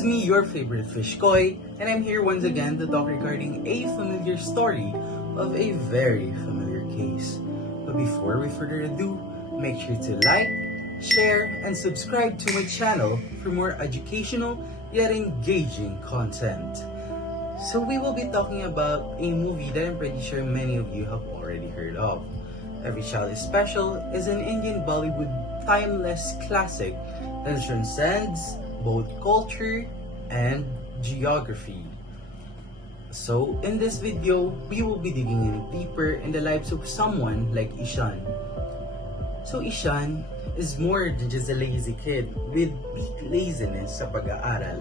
is me, your favorite fish koi, and I'm here once again to talk regarding a familiar story of a very familiar case. But before we further ado, make sure to like, share, and subscribe to my channel for more educational yet engaging content. So we will be talking about a movie that I'm pretty sure many of you have already heard of. Every Child is Special is an Indian Bollywood timeless classic that transcends both culture and geography. So in this video, we will be digging in deeper in the lives of someone like Ishan. So Ishan is more than just a lazy kid with peak laziness sa pag-aaral.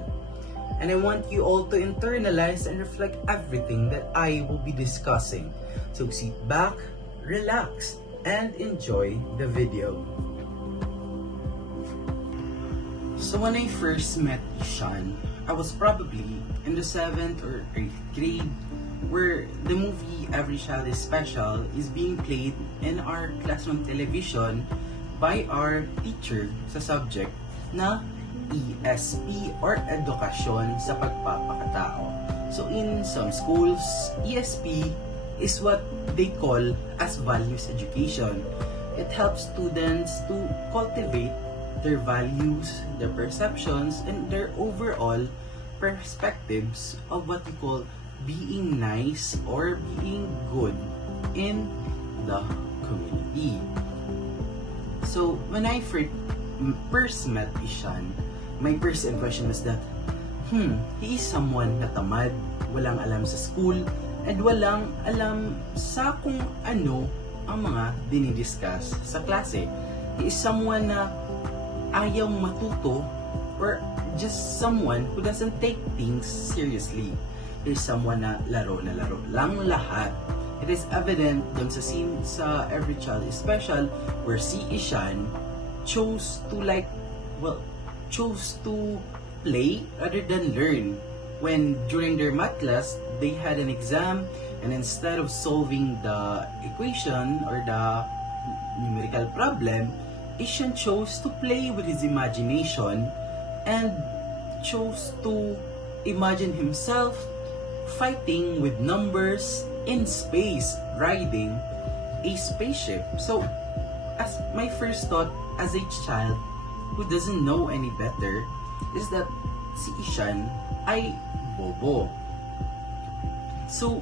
And I want you all to internalize and reflect everything that I will be discussing. So sit back, relax, and enjoy the video. So when I first met Ishan, I was probably in the 7th or 8th grade, where the movie Every Child is Special is being played in our classroom television by our teacher sa subject na ESP or Edukasyon sa Pagpapakatao. So in some schools, ESP is what they call as values education. It helps students to cultivate their values, their perceptions, and their overall perspectives of what we call being nice or being good in the community. So when I first met Ishan, my first impression was that he is someone na tamad, walang alam sa school, and walang alam sa kung ano ang mga dinidiscuss sa klase. He is someone na ayaw matuto, or just someone who doesn't take things seriously. He's someone na laro lang lahat. It is evident dun sa scene sa Every Child is Special where si Ishan chose to play rather than learn. When during their math class, they had an exam, and instead of solving the equation or the numerical problem, Ishan chose to play with his imagination and chose to imagine himself fighting with numbers in space, riding a spaceship. So, as my first thought as a child who doesn't know any better is that si Ishan ay bobo. So,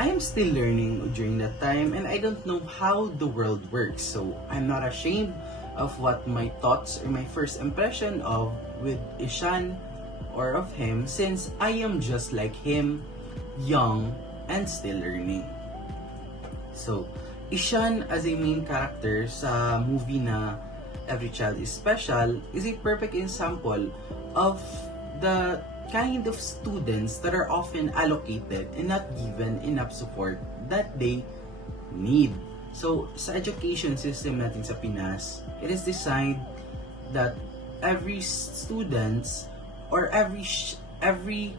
I am still learning during that time, and I don't know how the world works. So I'm not ashamed of what my thoughts or my first impression of with Ishan or of him, since I am just like him, young and still learning. So Ishan as a main character sa movie na Every Child is Special is a perfect example of the kind of students that are often allocated and not given enough support that they need. So, sa education system natin sa Pinas, it is designed that every students or every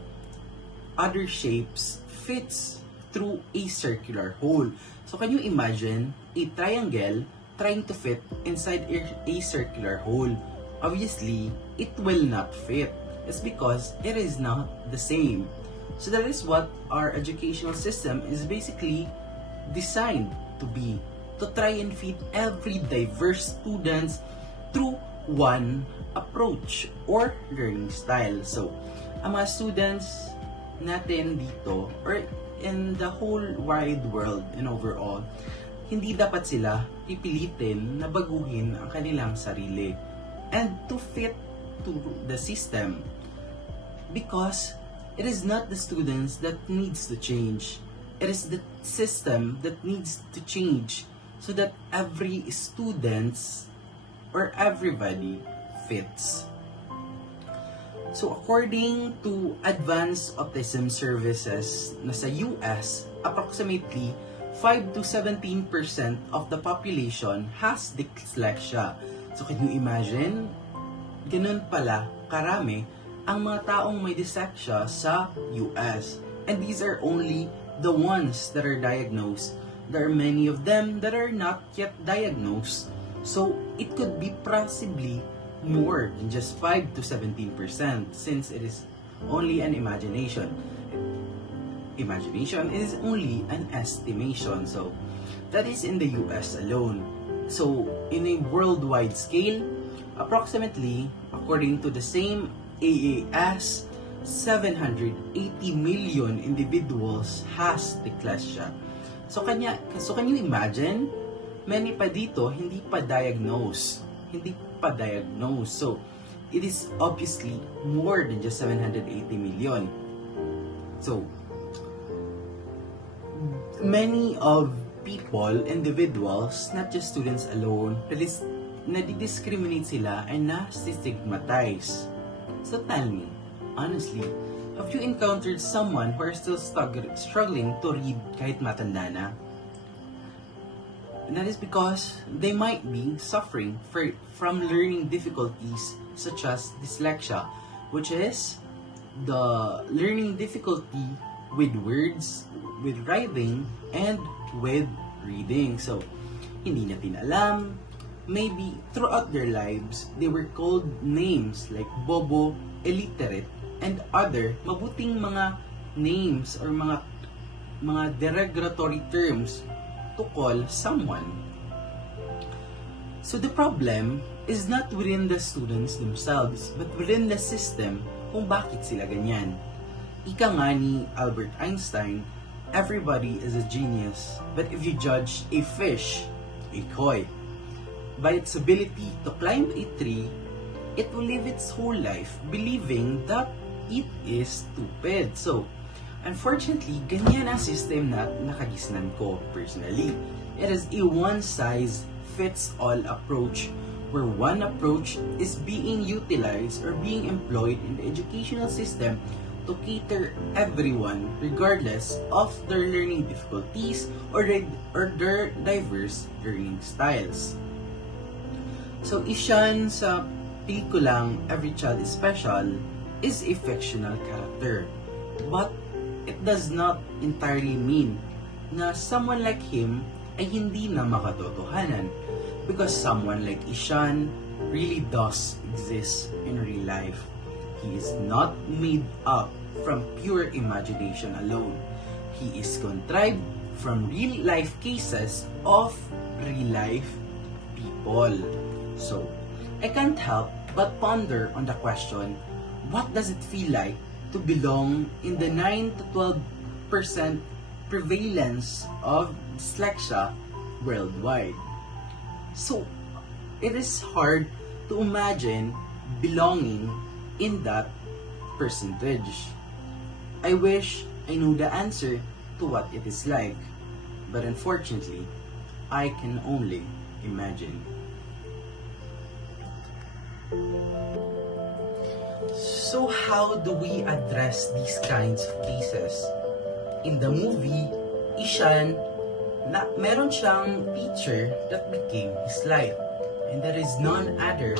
other shapes fits through a circular hole. So, can you imagine a triangle trying to fit inside a circular hole? Obviously, it will not fit. It's because it is not the same. So that is what our educational system is basically designed to be, to try and feed every diverse students through one approach or learning style. So, ang mga students natin dito, or in the whole wide world and overall, hindi dapat sila pipilitin na baguhin ang kanilang sarili and to fit to the system, because it is not the students that needs to change, it is the system that needs to change so that every students or everybody fits. So according to Advanced Autism Services na sa US, approximately 5 to 17% of the population has dyslexia. So can you imagine? Ganun pala karami ang mga taong may dyslexia sa US. And these are only the ones that are diagnosed. There are many of them that are not yet diagnosed. So it could be possibly more than just 5 to 17% since it is only an imagination. Imagination is only an estimation, so that is in the US alone. So in a worldwide scale, approximately, according to the same AAS, 780 million individuals has dyslexia. So can you imagine? Many pa dito hindi pa diagnosed. So it is obviously more than just 780 million. So many of people, individuals, not just students alone, nadidiscriminate sila and na-stigmatize. So tell me, honestly, have you encountered someone who are still struggling to read kahit matanda na? And that is because they might be suffering from learning difficulties such as dyslexia, which is the learning difficulty with words, with writing, and with reading. So, hindi natin alam. Maybe throughout their lives, they were called names like bobo, illiterate, and other mabuting mga names or mga derogatory terms to call someone. So the problem is not within the students themselves, but within the system kung bakit sila ganyan. Ika nga ni Albert Einstein, everybody is a genius, but if you judge a fish, a koi, by its ability to climb a tree, it will live its whole life believing that it is stupid. So, unfortunately, ganyan ang system na nakagisnan ko personally. It is a one-size-fits-all approach where one approach is being utilized or being employed in the educational system to cater everyone regardless of their learning difficulties or their diverse learning styles. So, isyan sa pelikulang Every Child is Special is a fictional character. But it does not entirely mean na someone like him ay hindi na makatotohanan, because someone like Ishan really does exist in real life. He is not made up from pure imagination alone. He is contrived from real life cases of real life people. So, I can't help but ponder on the question, what does it feel like to belong in the 9 to 12% prevalence of dyslexia worldwide? So, it is hard to imagine belonging in that percentage. I wish I knew the answer to what it is like, but unfortunately, I can only imagine. So how do we address these kinds of cases? In the movie, Ishan, meron siyang teacher that became his life, and that is none other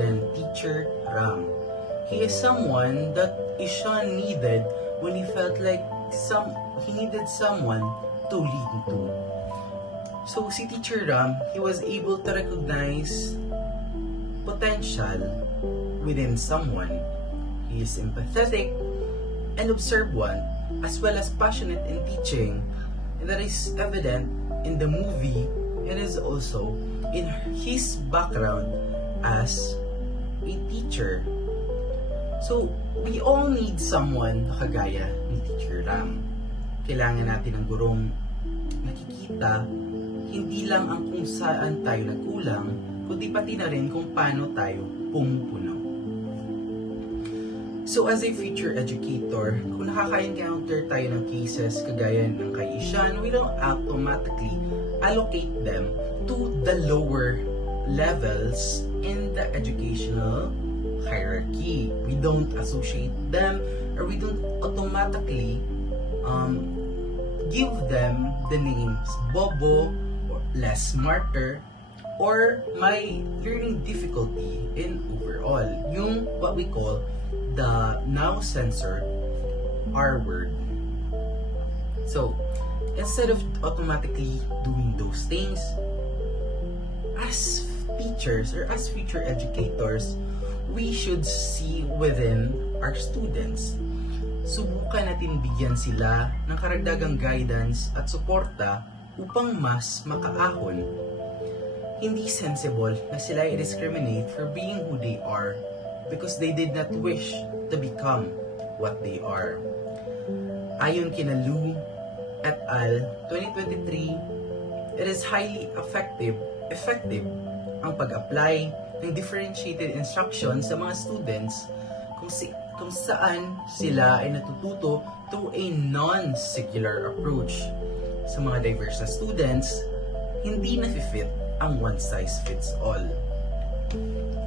than Teacher Ram. He is someone that Ishan needed when he felt like he needed someone to lean to. So si Teacher Ram, he was able to recognize potential within someone. He is empathetic and observant, as well as passionate in teaching, and that is evident in the movie and is also in his background as a teacher. So, we all need someone na kagaya ni Teacher Ram. Kailangan natin ng gurong nakikita hindi lang ang kung saan tayo nagkulang, kundi pati na rin kung paano tayo pumupuno. So as a future educator, kung nakaka-encounter tayo ng cases kagaya ng kay Ishan, we don't automatically allocate them to the lower levels in the educational hierarchy. We don't associate them, or we don't automatically give them the names Bobo, or less smarter, or my learning difficulty in overall. Yung what we call the now censored R word. So, instead of automatically doing those things, as teachers or as future educators, we should see within our students. Subukan natin bigyan sila ng karagdagang guidance at suporta upang mas makaahon. Hindi sensible na sila i-discriminate for being who they are because they did not wish to become what they are. Ayon kina Lu et al. 2023, it is highly effective ang pag-apply ng differentiated instruction sa mga students kung saan sila ay natututo through a non-secular approach. Sa mga diverse na students, hindi na-fit ang one-size-fits-all.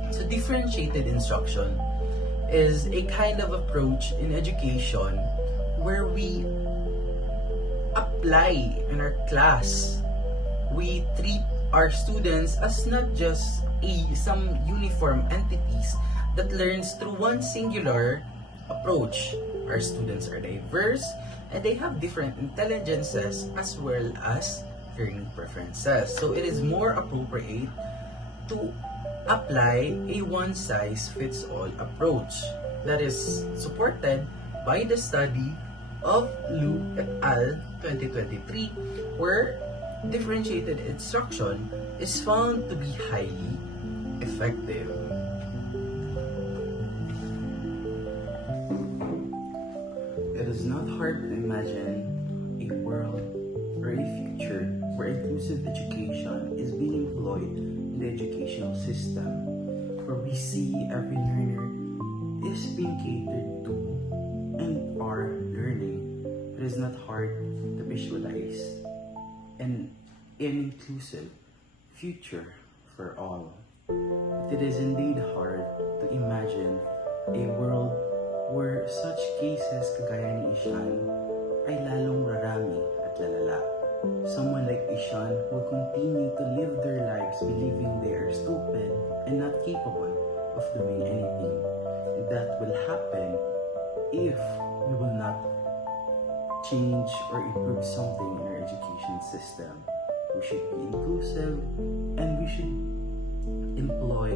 So differentiated instruction is a kind of approach in education where we apply in our class. We treat our students as not just some uniform entities that learns through one singular approach. Our students are diverse and they have different intelligences as well as learning preferences. So it is more appropriate to apply a one-size-fits-all approach that is supported by the study of Lu et al. 2023, where differentiated instruction is found to be highly effective. It is not hard to imagine a world or a future where inclusive education is being employed in the educational system, where we see every learner is being catered to and are learning. It is not hard to visualize an inclusive future for all. But it is indeed hard to imagine a world where such cases kagaya ni Ishan ay lalong rarami at lalala. Someone like Ishan will continue to live their lives believing they are stupid and not capable of doing anything. And that will happen if we will not change or improve something in our education system. We should be inclusive and we should employ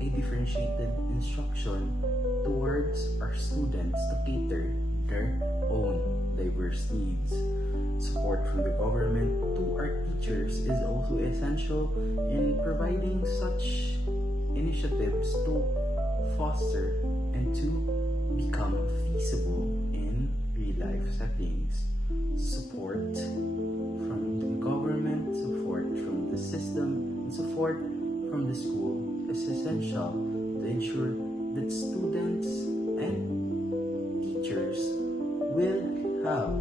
a differentiated instruction towards our students to cater their own diverse needs. Support from the government to our teachers is also essential in providing such initiatives to foster and to become feasible in real-life settings. Support from the government, support from the system, and support from the school is essential to ensure that students and teachers will have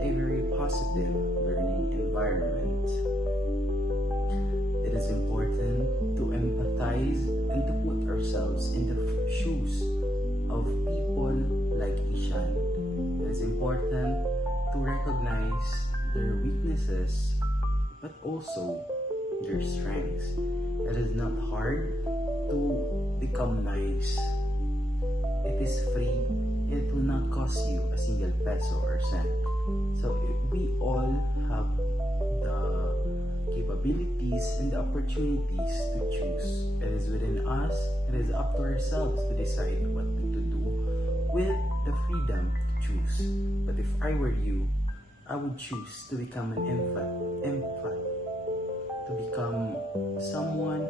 a very positive learning environment. It is important to empathize and to put ourselves in the shoes of people like Ishan. It is important to recognize their weaknesses but also their strengths. It is not hard to become nice. It is free and it will not cost you a single peso or cent. So we all have the capabilities and the opportunities to choose. It is within us, it is up to ourselves to decide what to do with the freedom to choose. But if I were you, I would choose to become an empath, to become someone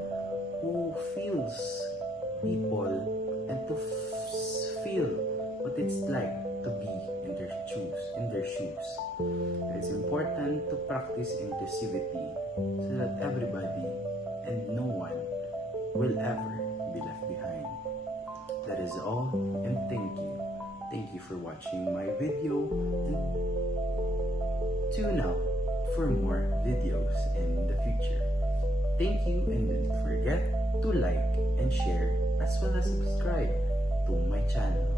who feels people and to feel what it's like to be in their shoes. It is important to practice inclusivity so that everybody and no one will ever be left behind. That is all, and thank you. Thank you for watching my video, and tune out for more videos in the future. Thank you, and don't forget to like and share as well as subscribe to my channel.